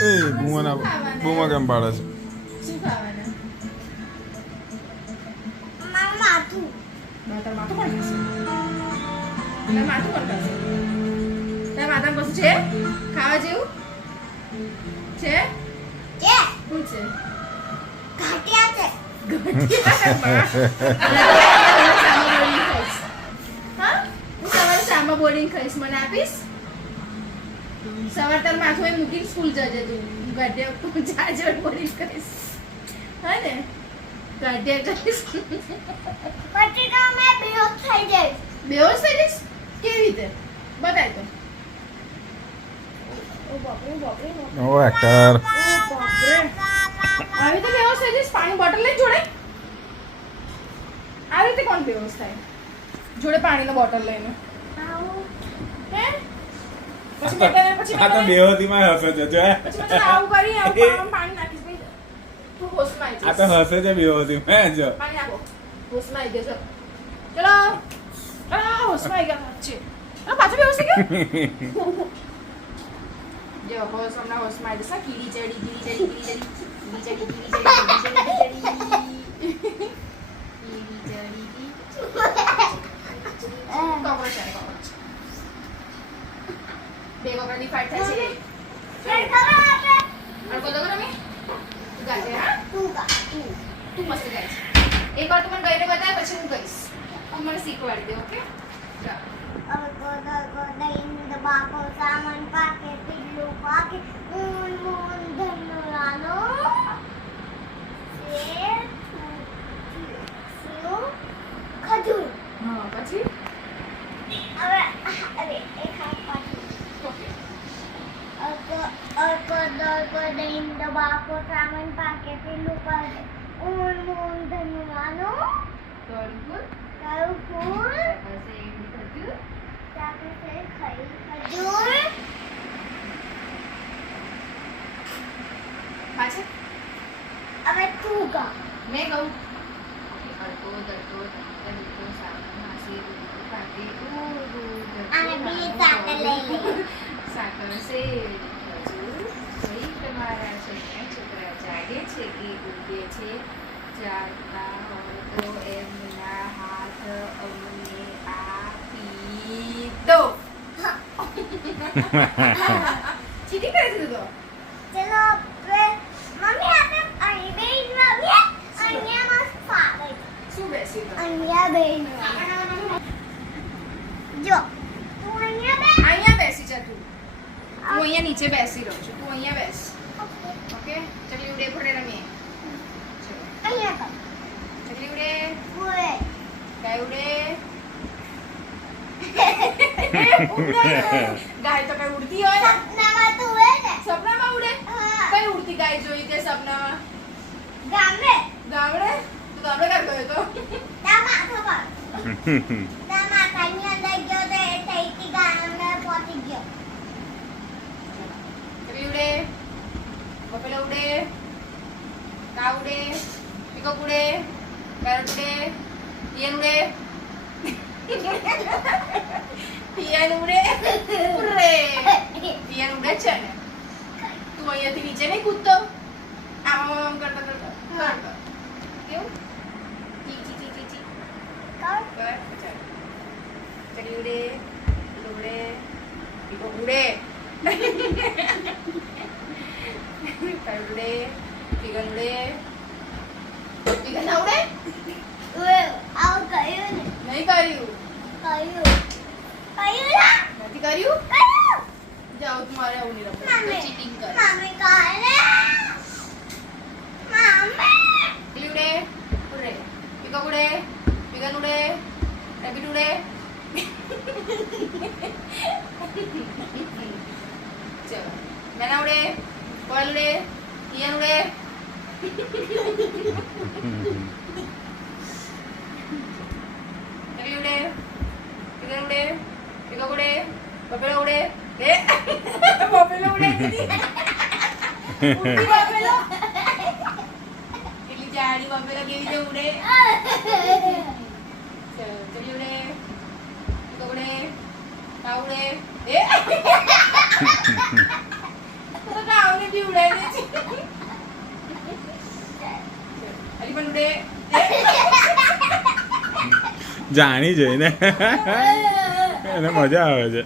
એ બૂમા કેમ પાડે છે? શું ખાવાના? માથું તાર માથું કોણ ખાશે? તાર માથું કોણ ખાશે? તાર માથામાં કશું છે ખાવા જેવું? છે? કે શું છે? ઘાટિયા છે હા? હું સવારે શામાં બોર્ડિંગ ખાઈશ, મને આપીશ? સવાર તાર માથું એ મૂકીને સ્કૂલ જજે તું. ગાંઠિયા જાજે બોર્ડિંગ કરીશ. હા ને? ગાંઠિયા કરીશ. પછી તો મેં બેહોશ થઈ જઈશ. બેહોશ થઈ જઈશ? કેવી રીતે? બતાય તો. ઓ બાપરે, બાપરે, બાપરે. ઓ એક્ટર. ઓ બાપરે. આવી રીતે બેહોશ થઈ જઈશ? પાણી બોટલ લઈ જોડે? આવી રીતે કોણ બેહોશ થાય? જોડે પાણીનો બોટલ લઈને. હે? પછી મેં તને આ તો બેહોતીમાં હસે છે જો. પછી મેં તને આવું કરી આવું પાણી નાખીશ ભાઈ. તું હોશમાં આવી આ તો જઈશ. હસે છે બેહોતીમાં જો. પાણી નાખો. હોશમાં આવી જશો. ચલો. હોશમાં આવી ગયા છે. પાછો બેહોશ થઈ ગયો? જો હોશ હમણાં હોશમાં આવી જશે. કીડી ચડી, કીડી ચડી, કીડી ચડી, કીડી ચડી, કીડી ચડી, કીડી ચડી. કોકરોચ છે, કોકરોચ. બે કોકરોચની ફાઇટ થાય છે. અડકો દો રમી. તું ગાજે હા? તું મસ્ત ગાય છે. એકવાર તું મને ગાઈને બતાય પછી હું ગઈશ. તું મને શીખવાડી દે ઓકે? ચાલ. બાપો સામાન પાકે પીલું પાકે મૂન મૂન ધનુરાનો શેર ખજૂર હા પછી હવે અરે એક હાથ પાછું ઓકે. અર્કો દહીં બાપો સામાન પાકે પીલું પાકે મૂન મૂન ધનુરાનો તારું ફૂલ તારું ફૂલ પછી એમની ખજૂર ચાકે છે ખઈ ખજૂર પાછળ હવે તું ગા મેં કહું અડકો દડકો દડકો સાકર માસી દૂધ કાઢી અને બીજી સાથે લઈ લે સાકર છે ખજૂર કઈ તમારા છોકરા જાગે છે કે ઉગે છે જાગતા હોય તો એમના હાથ અમને આપી દો. ચીટી કરે છે તું તો. ચલો મમ્મી આપણે અહીં બેન મમ્મી અહીંયા મસ્ત ફાવે શું બેસી તો અહીંયા બેન જો તું અહીંયા બેન અહીંયા બેસી જા તું. હું અહીંયા નીચે બેસી રહું છું. તું અહીંયા બેસ. ઓકે ચલી ઉડે ફોડે રમીએ. ચલો અહીંયા ચલી ઉડે બોલે ગાય ઉડે. ગાય તો કઈ ઉડતી હોય? સપનામાં તું હે ને સપનામાં ઉડે? હા કઈ ઉડતી ગાય જોઈ તે સપનામાં? ગામડે ગામડે? તું ગામડે કાં ગયો તો? તા માથા પર તા માથાની અંદર ગયો તો એ થઈથી ગામડે પહોંચી ગયો ચલી ઉડે બફેલો ઉડે કાવ ઉડે પીકોક ઉડે પેરટ ઉડે પિયન ઉડે પિયન ઉડે ઉરે પિયન ઉડે છે ને તું અહીંયાથી નીચે નહીં કૂદતો આમ કરતો કરતો કરતો કેવું ચી ચી ચી ચી ચી કર કર ચાલ ચડી ઉડે ઉડે પીકોક ઉડે પેરટ ઉડે પિગન ઉડે પિગન ના ઉડે ઓય આવ કયું ને નહીં કર્યું કયું લા નથી કર્યું કયું જાઓ તમારે આવું નહીં રમવું મમ્મી ચીટિંગ કર મમ્મી કાલે મમ્મી પેલી ઉડે ઉડે પીકોક ઉડે પિગન ઉડે રેબિટ ઉડે ચલો મેના ઉડે કોયલ ઉડે ઈયન ઉડે ચકલી ઉડે પિગન ઉડે પીકોક ઉડે બફેલો ઉડે એ બફેલો ઉડે ઉડતી બફેલો કેટલી જાડી બફેલો કેવી રીતે ઉડે ચકલી ઉડે પીકોક ઉડે કાવ ઉડે એ તો કાવને બી ઉડાઈ દે છે અલી પણ ઉડે જાણી જોઈને એને મજા આવે છે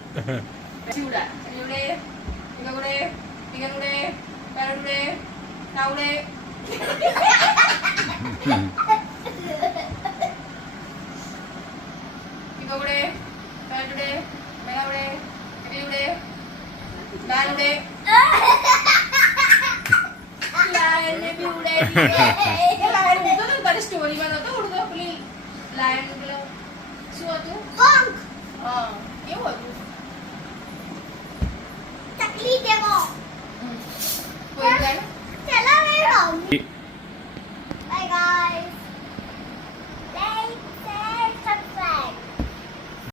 પછી ઉડા અલી ઉડે ટીકા ઉડે પેરટ ઉડે ના ઉડે ટીકા ઉડે પેરટ ઉડે મેલા ઉડે ટીકા ઉડે લાલ ઉડે લાયન ને બી ઉડે લાયન ઉડતો તો તારી સ્ટોરીમાં નતો ઉડતો પેલી લાયન પેલો શું હતું પંખ હા કેવું હતું